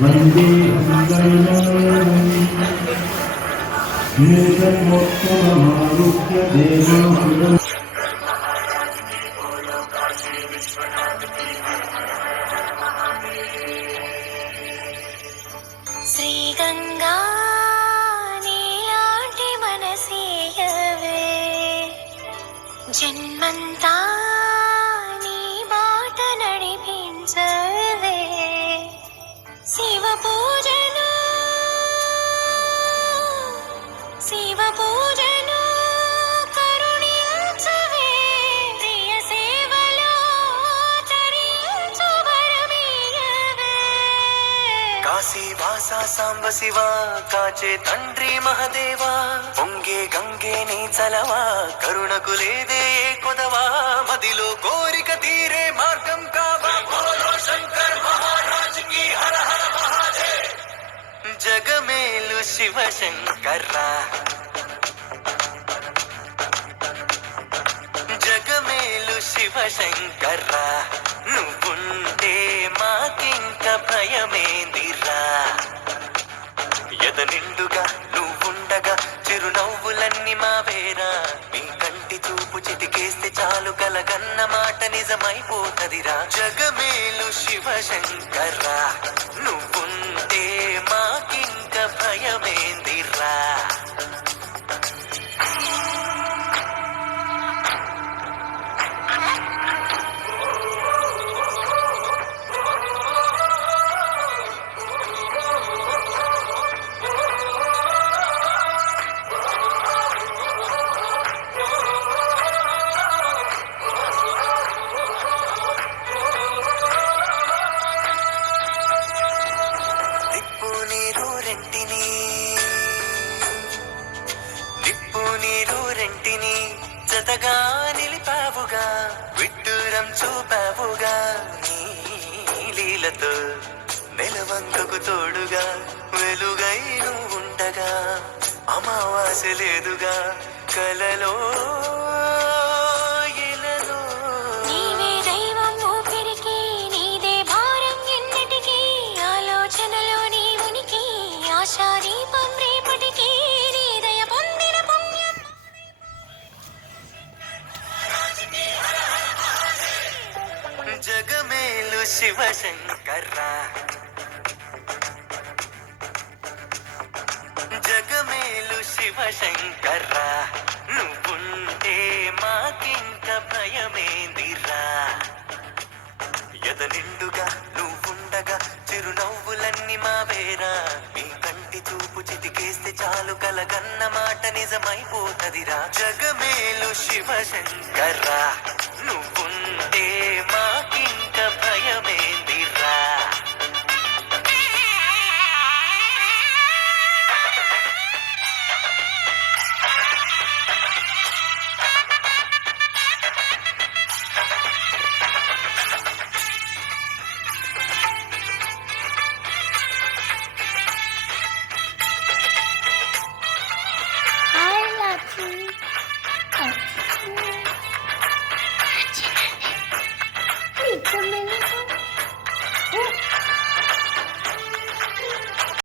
వందే నూతనోత్తమారుహ్య శ్రీగంగా జన్మంతా కాశీ వాస సాంబ శివ కాచే తండ్రి మహదేవా. పొంగే గంగే నీ చలవా కరుణకు లేదే ఏ కొదవా. మదిలో కోరిక తీరే మార్గం కావా. శంకర్ మహారాజ్కి హర హర మహాదేవ్. జగమేలు శివ శంకర్రా. శంకర్రా నువ్వుంటే మాకింక భయమేందిరా ఎద నిండుగా నువ్వుండగా చిరునవ్వులన్నీ మావేరా? మీ కంటి చూపు చిటికేస్తే చాలు కలగన్న మాట నిజమైపోతదిరా. జగమేలు శివ శంకర్రా నువ్వు నీరు రెంటిని జతగా నిలిపావుగా విడ్డూరం చూపావుగా నీ లీలతో తోడుగా వెలుగై నువ్వు ఉండగా అమావాస లేదుగా కలలో జగమేలు శివ శంకర్రా జగమేలు శివ శంకర్రా నువ్వుంటే మాకింక భయమేందిరా. ఎద నిండుగా నువ్వుండగా చిరునవ్వులన్నీ మావేరా నీ కంటి చూపు చితికేస్తే చాలు కలగన్న మాట నిజమైపోతదిరా. జగమేలు శివ శంకర్రా నువ్వు